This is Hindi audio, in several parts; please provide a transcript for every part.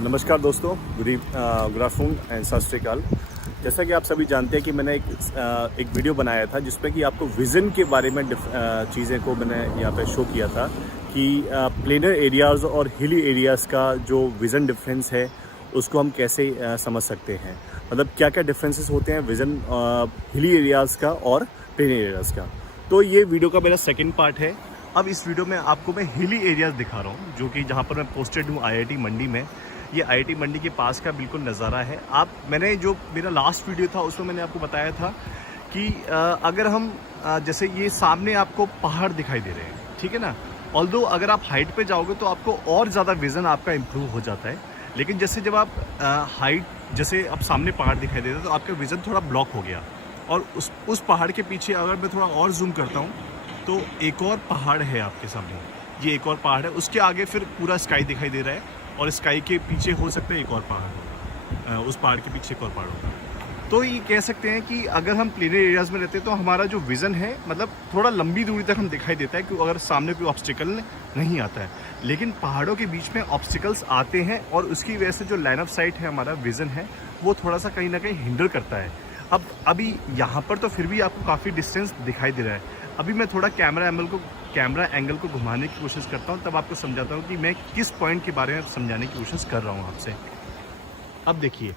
नमस्कार दोस्तों, गुड आफ्टरनून एंड सत श्री अकाल। जैसा कि आप सभी जानते हैं कि मैंने एक वीडियो बनाया था जिसमें कि आपको विज़न के बारे में चीज़ें को मैंने यहाँ पे शो किया था कि प्लेनर एरियाज़ और हिली एरियाज़ का जो विज़न डिफरेंस है उसको हम कैसे समझ सकते हैं। मतलब क्या क्या डिफरेंसेस होते हैं विज़न हिली एरियाज़ का और प्लेनर एरियाज़ का। तो ये वीडियो का मेरा सेकेंड पार्ट है। अब इस वीडियो में आपको मैं हिली एरियाज़ दिखा रहा हूँ, जो कि जहाँ पर मैं पोस्टेड हूँ IIT मंडी में। ये IIT मंडी के पास का बिल्कुल नज़ारा है। मैंने जो मेरा लास्ट वीडियो था उसमें मैंने आपको बताया था कि अगर हम जैसे ये सामने आपको पहाड़ दिखाई दे रहे हैं, ठीक है ना। ऑल्दो अगर आप हाइट पे जाओगे तो आपको और ज़्यादा विज़न आपका इम्प्रूव हो जाता है, लेकिन जैसे जब आप हाइट जैसे अब सामने पहाड़ दिखाई दे रहा है तो आपका विज़न थोड़ा ब्लॉक हो गया। और उस पहाड़ के पीछे अगर मैं थोड़ा और जूम करता हूँ तो एक और पहाड़ है आपके सामने, ये एक और पहाड़ है। उसके आगे फिर पूरा स्काई दिखाई दे रहा है और स्काई के पीछे हो सकता है एक और पहाड़, उस पहाड़ के पीछे एक और पहाड़ होगा। तो ये कह सकते हैं कि अगर हम प्लेनर एरियाज़ में रहते हैं तो हमारा जो विज़न है मतलब थोड़ा लंबी दूरी तक हम दिखाई देता है, क्योंकि अगर सामने कोई ऑब्स्टिकल नहीं आता है। लेकिन पहाड़ों के बीच में ऑब्स्टिकल्स आते हैं और उसकी वजह से जो लाइन ऑफ साइट है, हमारा विज़न है, वो थोड़ा सा कहीं ना कहीं हिंडर करता है। अभी यहाँ पर तो फिर भी आपको काफ़ी डिस्टेंस दिखाई दे रहा है। अभी मैं थोड़ा कैमरा एंगल को घुमाने की कोशिश करता हूँ, तब आपको समझाता हूँ कि मैं किस पॉइंट के बारे में समझाने की कोशिश कर रहा हूँ आपसे। अब देखिए,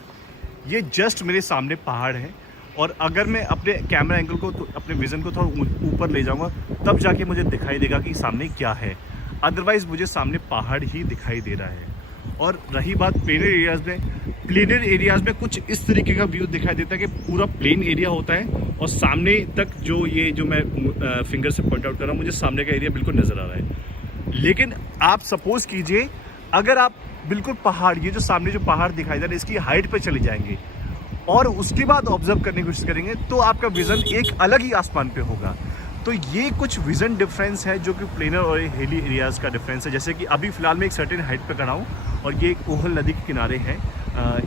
ये जस्ट मेरे सामने पहाड़ है और अगर मैं अपने कैमरा एंगल को अपने विज़न को थोड़ा ऊपर ले जाऊँगा तब जाके मुझे दिखाई देगा कि सामने क्या है। अदरवाइज़ मुझे सामने पहाड़ ही दिखाई दे रहा है। और रही बात प्लेनर एरियाज़ में कुछ इस तरीके का व्यू दिखाई देता है कि पूरा प्लेन एरिया होता है और सामने तक जो मैं फिंगर से पॉइंट आउट कर रहा हूँ, मुझे सामने का एरिया बिल्कुल नज़र आ रहा है। लेकिन आप सपोज़ कीजिए अगर आप बिल्कुल पहाड़, ये जो सामने जो पहाड़ दिखाई दे रहा है, इसकी हाइट पे चले जाएंगे और उसके बाद ऑब्जर्व करने की कोशिश करेंगे तो आपका विज़न एक अलग ही आसमान पे होगा। तो ये कुछ विज़न डिफरेंस है जो कि प्लेनर और हिली एरियाज़ का डिफरेंस है। जैसे कि अभी फ़िलहाल मैं एक सर्टेन हाइट पे खड़ा हूँ और ये एक ओहल नदी के किनारे है।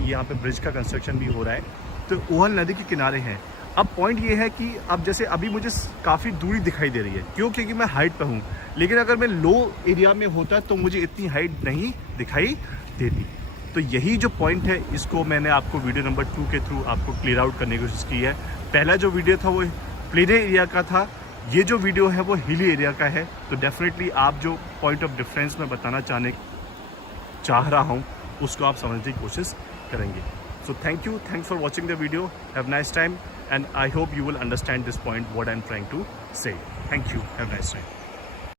यहाँ पे ब्रिज का कंस्ट्रक्शन भी हो रहा है, तो ओहल नदी के किनारे हैं। अब पॉइंट ये है कि अब जैसे अभी मुझे काफ़ी दूरी दिखाई दे रही है, क्योंकि मैं हाइट पे हूँ। लेकिन अगर मैं लो एरिया में होता तो मुझे इतनी हाइट नहीं दिखाई देती। तो यही जो पॉइंट है, इसको मैंने आपको वीडियो नंबर 2 के थ्रू आपको क्लियर आउट करने की कोशिश की है। पहला जो वीडियो था वो प्लेनर एरिया का था, ये जो वीडियो है वो हिली एरिया का है। तो डेफिनेटली आप जो पॉइंट ऑफ डिफरेंस में बताना चाह रहा हूँ उसको आप समझने की कोशिश करेंगे। So thanks for watching the video. Have nice time and I hope you will understand this point what I am trying to say. Thank you, have nice time.